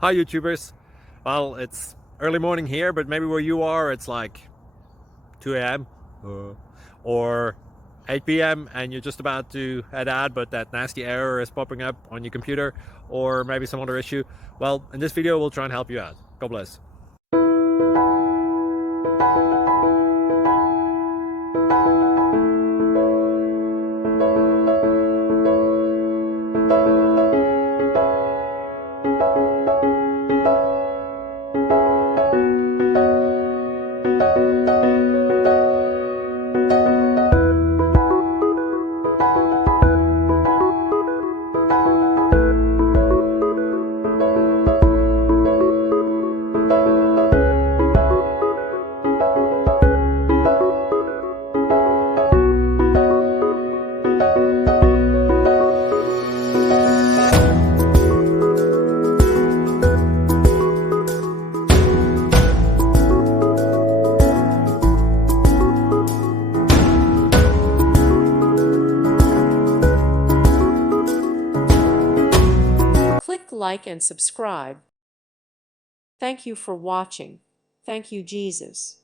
Hi YouTubers. Well, it's early morning here, but maybe where you are it's like 2 a.m. or 8 p.m. and you're just about to head out, but that nasty error is popping up on your computer, or maybe some other issue. Well, in this video we'll try and help you out. God bless. Click like and subscribe. Thank you for watching. Thank you, Jesus.